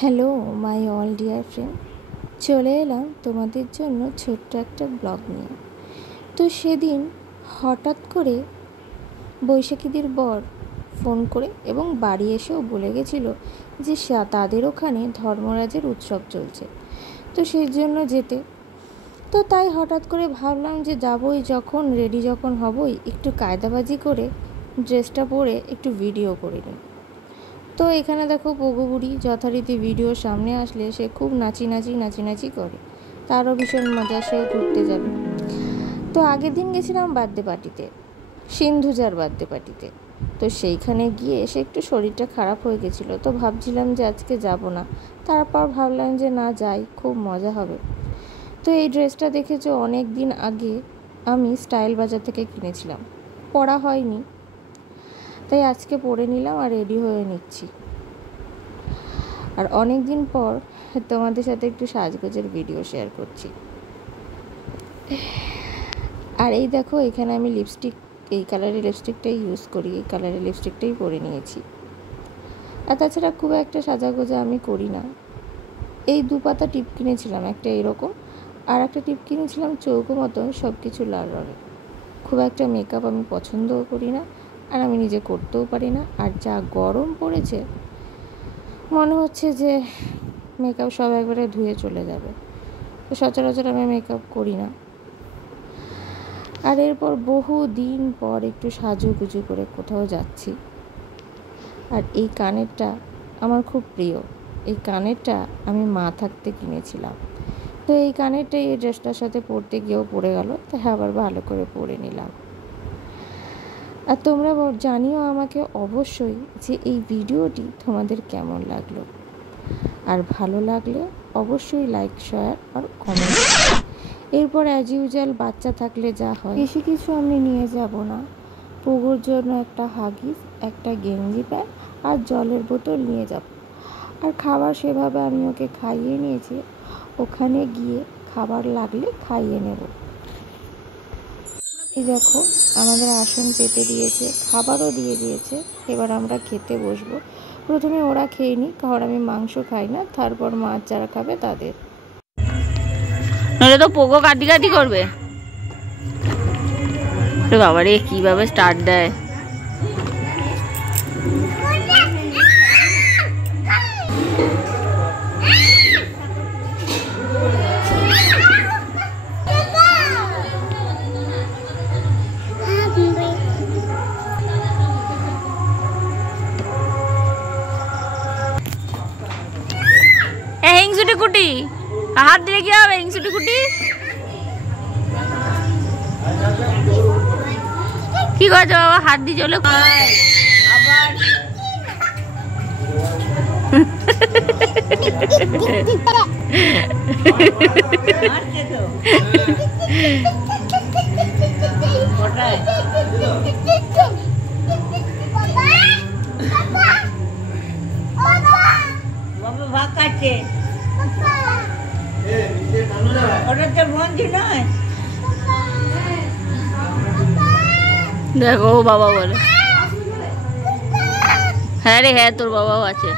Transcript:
Hello my all dear friend, চলে এলাম তোমাদের জন্য ছোট্ট একটা ব্লগ নিয়ে। তো সেদিন হঠাৎ করে বৈশাখীদের বর ফোন করে এবং বাড়ি এসেও বলে গেছিল যে তাদের ওখানে ধর্মরাজের উৎসব চলছে, তো সেই জন্য যেতে। তো তাই হঠাৎ করে ভাবলাম যে যাবই যখন, রেডি যখন হবই, একটু কায়দাবাজি করে ড্রেসটা পরে একটু ভিডিও করে নিই। তো এখানে দেখো পগু বুড়ি যথারীতি ভিডিওর সামনে আসলে সে খুব নাচি করে, তারও ভীষণ মজা, সেও ঘুরতে যাবে। তো আগের দিন গেছিলাম বার্থডে পার্টিতে, সিন্ধুজার বার্থডে পার্টিতে। তো সেইখানে গিয়ে সে একটু শরীরটা খারাপ হয়ে গেছিলো, তো ভাবছিলাম যে আজকে যাব না। তারপর ভাবলাম যে না যাই, খুব মজা হবে। তো এই ড্রেসটা দেখেছো অনেক দিন আগে আমি স্টাইল বাজার থেকে কিনেছিলাম, পরা হয়নি, তাই আজকে পরে নিলাম আর রেডি হয়ে নিচ্ছি। আর অনেক দিন পর তোমাদের সাথে একটু সাজগোজের ভিডিও শেয়ার করছি। আর এই দেখো এখানে আমি লিপস্টিক, এই কালারের লিপস্টিকটাই ইউজ করি, এই কালারের লিপস্টিকটাই পরে নিয়েছি। আর তাছাড়া খুব একটা সাজাগোজা আমি করি না। এই 2 পাতা টিপ কিনেছিলাম, একটা এরকম আর একটা টিপ কিনেছিলাম চৌকো মতন, সব কিছু লাল রঙের। খুব একটা মেকআপ আমি পছন্দও করি না, আর আমি নিজে করতেও পারি না। আর যা গরম পড়েছে, মনে হচ্ছে যে মেকআপ সব একবারে ধুয়ে চলে যাবে, তো সচরাচর আমি মেকআপ করি না। আর এরপর বহু দিন পর একটু সাজুগুজু করে কোথাও যাচ্ছি। আর এই কানেরটা আমার খুব প্রিয়, এই কানেরটা আমি মা থাকতে কিনেছিলাম। তো এই কানেরটা এই ড্রেসটার সাথে পরতে গিয়েও পরে গেল, তাই আবার ভালো করে পরে নিলাম। আর তোমরা জানিও আমাকে অবশ্যই যে এই ভিডিওটি তোমাদের কেমন লাগলো, আর ভালো লাগলে অবশ্যই লাইক, শেয়ার আর কমেন্ট। এরপর অ্যাজ ইউজুয়াল বাচ্চা থাকলে যা হয়, বেশি কিছু আমি নিয়ে যাব না। পুকুর জন্য একটা হাগিস, একটা গেঞ্জি প্যান্ট আর জলের বোতল নিয়ে যাব। আর খাবার সেভাবে আমি ওকে খাইয়ে নিয়েছি, ওখানে গিয়ে খাবার লাগলে খাইয়ে নেব। এই দেখো আমাদের আসন পেতে দিয়েছে, খাবারও দিয়ে দিয়েছে, এবার আমরা খেতে বসবো। প্রথমে ওরা খেয়ে নি, কারণ আমি মাংস খাই না, তারপর মাছ যারা খাবে তাদের। নইলে তো পোগো কাটি করবে। বাবা রে, কিভাবে স্টার্ট দেয়! হিংসুটি কুটি হাত দিলে কি হবে? হিংসুটি কুটি কি করছো বাবা? হাত দিয়ে চলে ভাগ কাটছে, ওটা তো বন্ধু নয়। দেখো বাবা বলে, হ্যাঁ রে হ্যাঁ, তোর বাবাও আছে।